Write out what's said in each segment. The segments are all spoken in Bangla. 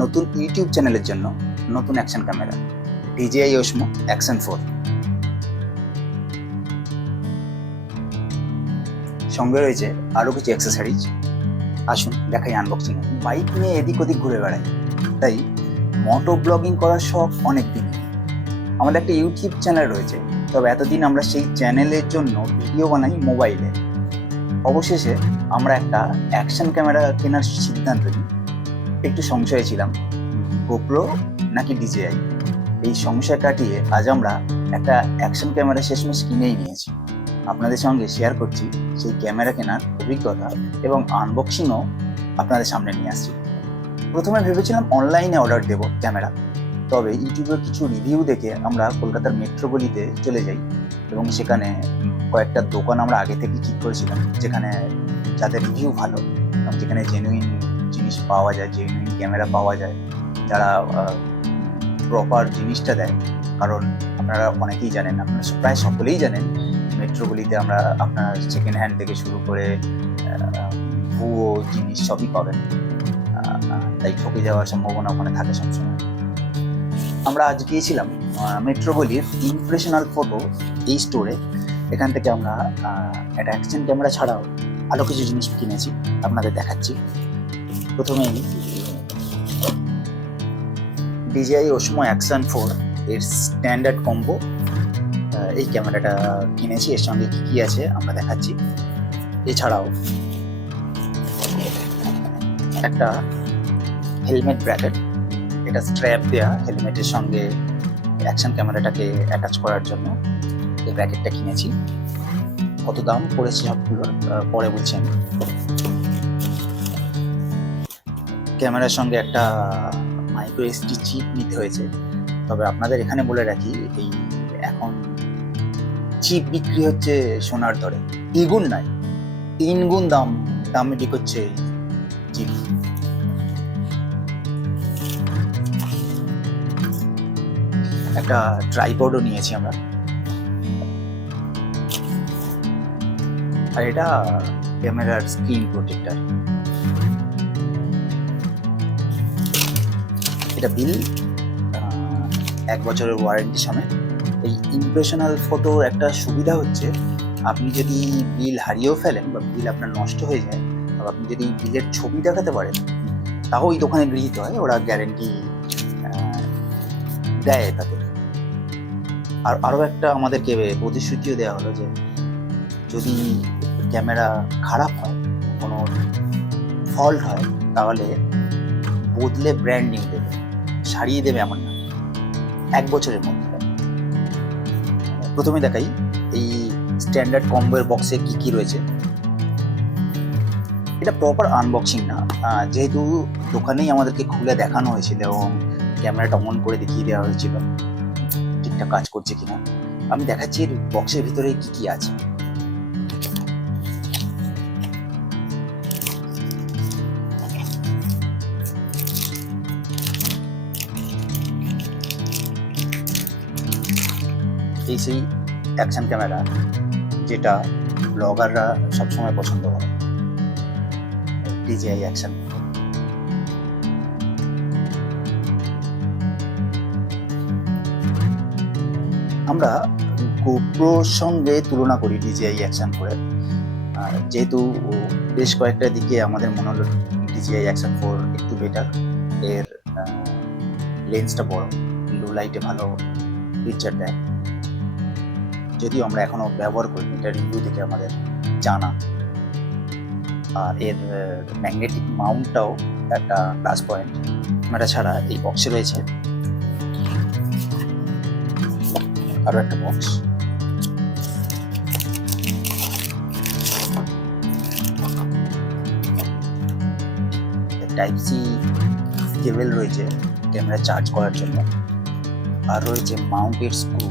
নতুন ইউটিউব চ্যানেলের জন্য নতুন action camera DJI Osmo Action 4 সঙ্গে রয়েছে আরও কিছু অ্যাক্সেসরিজ। আসুন দেখাই আনবক্সিং। বাইক নিয়ে এদিক ওদিক ঘুরে বেড়াই, তাই মোটো ব্লগিং করার শখ অনেক দিন। আমাদের একটা ইউটিউব চ্যানেল রয়েছে, তবে এতদিন আমরা সেই চ্যানেলের জন্য ভিডিও বানাই মোবাইলে। অবশেষে আমরা একটা অ্যাকশন ক্যামেরা কেনার সিদ্ধান্ত নিই। একটু সংশয়ে ছিলাম, গোপ্রো নাকি DJI। এই সংশয় কাটিয়ে আজ আমরা একটা অ্যাকশন ক্যামেরা শেষমেশ কিনেই নিয়েছি। আপনাদের সঙ্গে শেয়ার করছি সেই ক্যামেরা কেনার অভিজ্ঞতা এবং আনবক্সিংও আপনাদের সামনে নিয়ে আসছি। প্রথমে ভেবেছিলাম অনলাইনে অর্ডার দেব ক্যামেরা, তবে ইউটিউবের কিছু রিভিউ দেখে আমরা কলকাতার মেট্রো গলিতে চলে যাই এবং সেখানে কয়েকটা দোকান আমরা আগে থেকে ঠিক করেছিলাম, যেখানে যাদের রিভিউ ভালো এবং যেখানে জেনুইন জিনিস পাওয়া যায়, জেনুইন ক্যামেরা পাওয়া যায়, যারা প্রপার জিনিসটা দেয়। কারণ আপনারা অনেকেই জানেন, আপনারা প্রায় সকলেই জানেন, মেট্রোগুলিতে আমরা আপনার সেকেন্ড হ্যান্ড থেকে শুরু করে ভুয়ো জিনিস সবই পাবেন, তাই ঠকে যাওয়ার সম্ভাবনা ওখানে থাকে সবসময়। আমরা আজ গিয়েছিলাম মেট্রোগলির ইমপ্রেশনাল ফটো এই স্টোরে। এখান থেকে আমরা একটা অ্যাকশন ক্যামেরা ছাড়াও আরও কিছু জিনিস কিনেছি, আপনাদের দেখাচ্ছি। প্রথমেই DJI Osmo Action 4 এর স্ট্যান্ডার্ড কম্বো এই ক্যামেরাটা কিনেছি। এর সঙ্গে কি কি আছে আমরা দেখাচ্ছি। এছাড়াও একটা হেলমেট ব্র্যাকেট, এটা স্ট্র্যাপ দেওয়া হেলমেটের সঙ্গে অ্যাকশন ক্যামেরাটাকে অ্যাটাচ করার জন্য এই ব্র্যাকেটটা কিনেছি। কত দাম পড়েছে সবগুলোর পরে বলছি আমি। ক্যামেরার সঙ্গে একটা মাইক্রো SD চিপ নিতে হয়েছে, তবে আপনাদের এখানে বলে রাখি, এই এখন চিপ বিক্রি হচ্ছে সোনার দরে, দ্বিগুণ নয় 3 গুণ দামে বিক্রি হচ্ছে চিপ। একটা ট্রাইপডও নিয়েছি আমরা, আর এটা ক্যামেরার স্ক্রিন প্রোটেক্টর। এটা বিল 1 বছরের ওয়ারেন্টি সমেত। এই ইমপ্রেশনাল ফটোর একটা সুবিধা হচ্ছে, আপনি যদি বিল হারিয়েও ফেলেন বা বিল আপনার নষ্ট হয়ে যায়, বা আপনি যদি বিলের ছবি দেখাতে পারেন, তাও ওই দোকানে গৃহীত হয়, ওরা গ্যারেন্টি দেয় তাদের। আর আরও একটা আমাদেরকে প্রতিশ্রুতিও দেওয়া হলো যে যদি ক্যামেরা খারাপ হয়, কোনো ফল্ট হয়, তাহলে বদলে ব্র্যান্ড নিউ দেবে, সারিয়ে দেবে এমন না, 1 বছরের মধ্যে। প্রথমে দেখাই এই স্ট্যান্ডার্ড কম্বোর বক্সে কি কি রয়েছে। এটা প্রপার আনবক্সিং না, যেহেতু দোকানেই আমাদেরকে খুলে দেখানো হয়েছিল এবং ক্যামেরাটা অন করে দেখিয়ে দেওয়া হয়েছিল ঠিকঠাক কাজ করছে কিনা। আমি দেখাচ্ছি এর বক্সের ভিতরে কি কি আছে। এই সেই অ্যাকশন ক্যামেরা যেটা ব্লগাররা সবসময় পছন্দ করে, DJI Action। আমরা গোপ্রোর সঙ্গে তুলনা করি DJI Action 4 এর, যেহেতু বেশ কয়েকটা দিকে আমাদের মনে হলো DJI Action 4 একটু বেটার। এর লেন্সটা বড়, লো লাইটে ভালো পিকচার দেয়, যদিও আমরা এখনো ব্যবহার করিনি, এটা রিভিউ থেকে আমাদের জানা। আর এর ম্যাগনেটিক মাউন্টটাও একটা প্লাস পয়েন্ট। ক্যামেরা ছাড়া এই বক্সে রয়েছে আরও একটা বক্স। টাইপ সি কেবল রয়েছে ক্যামেরা চার্জ করার জন্য, আর রয়েছে মাউন্টেড স্ক্রু।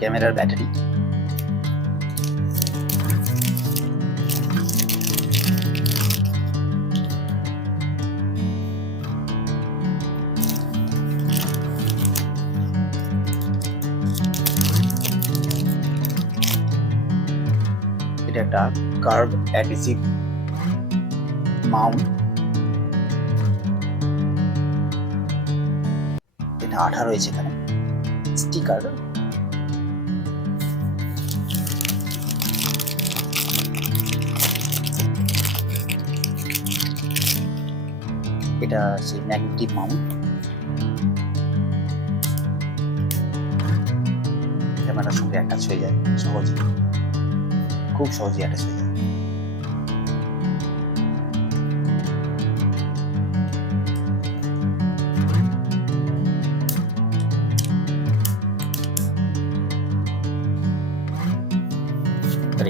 ক্যামেরার ব্যাটারি, এটা একটা কার্ভ অ্যাডহেসিভ মাউন্ট, এটা 8 রয়েছে এখানে। স্টিকার, এটা সেই ম্যাগনেটিক মাউন্ট, ক্যামেরার সঙ্গে অ্যাটাচ হয়ে যায় সহজে, খুব সহজেই অ্যাটাচ হয়ে যায়।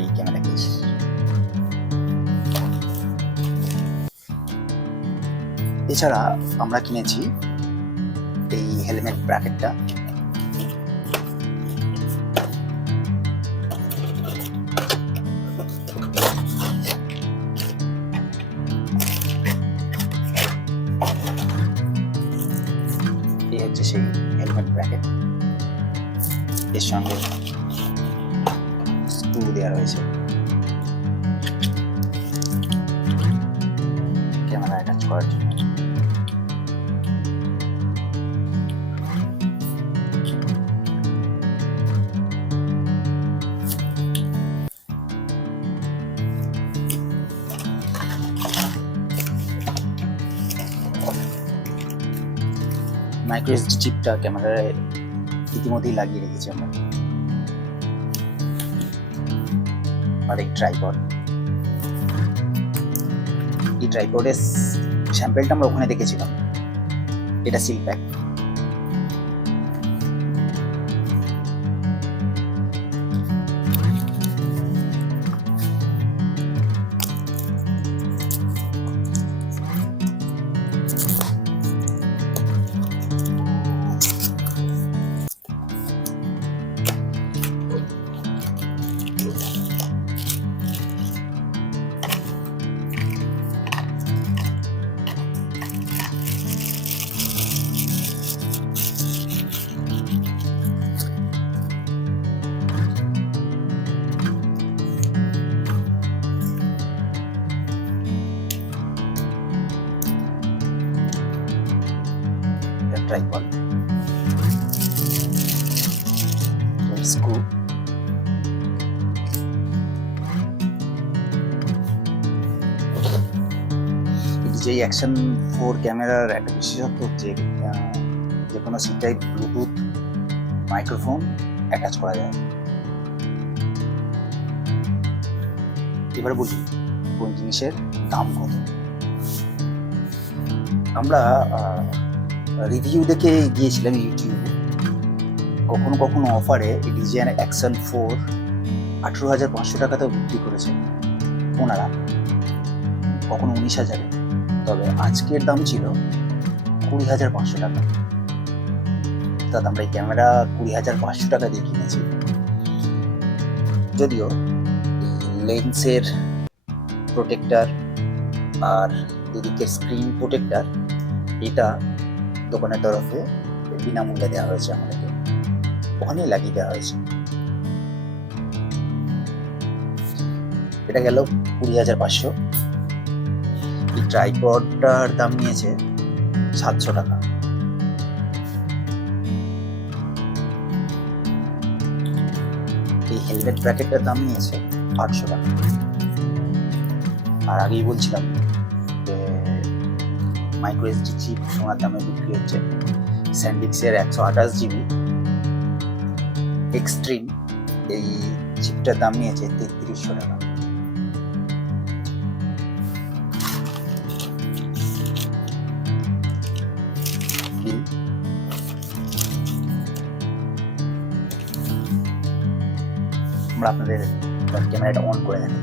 এই ক্যামেরা কেস, এছাড়া আমরা কিনেছি এই হেলমেট ব্র্যাকেটটা। এই হচ্ছে সেই হেলমেট ব্র্যাকেট, এর সঙ্গে স্ক্রু দেওয়া রয়েছে ক্যামেরা অ্যাটাচ করার জন্য। মাইক্রো এসডি চিপটা ক্যামেরায় ইতিমধ্যেই লাগিয়ে রেখেছি আমরা। আর এই ট্রাইপড, এই ট্রাইপডের স্যাম্পলটা আমরা ওখানে দেখেছিলাম, এটা seal pack. Tripod, screw, DJI Action 4 ক্যামেরার একটা বিশেষত্ব হচ্ছে যে কোনো C type bluetooth microphone attach করা যায়। এবার বুঝি কোন জিনিসের দাম কত। আমরা রিভিউ দেখে গিয়েছিলাম ইউটিউবে, কখনো কখনো অফারে DJI Action 4 18,500 টাকাতেও বিক্রি করেছে ওনারা, কখনো 19,000-এ। তবে আজকের দাম ছিল 20,500 টাকা। অর্থাৎ আমরা এই ক্যামেরা 20,500 টাকা দিয়ে কিনেছি। যদিও লেন্সের প্রোটেক্টর আর দুদিকের স্ক্রিন প্রোটেক্টর এটা দোকানের তরফে বিনামূল্যে দেওয়া হয়েছে আমাদেরকে, ওখানেই লাগিয়ে দেওয়া হয়েছে। এটা গেল 20,500। এই ট্রাইপডটার দাম নিয়েছে 700 টাকা। এই হেলমেট ব্র্যাকেটটার দাম নিয়েছে 800 টাকা। আর আগেই বলছিলাম যে মাইক্রো এসডি চিপ সোনার দামে বিক্রি হচ্ছে। স্যান্ডিক্সের 128 GB এক্সট্রিম এই চিপটার দাম নিয়েছে 3300 টাকা। আমরা আপনাদের ক্যামেরাটা অন করে দেখি।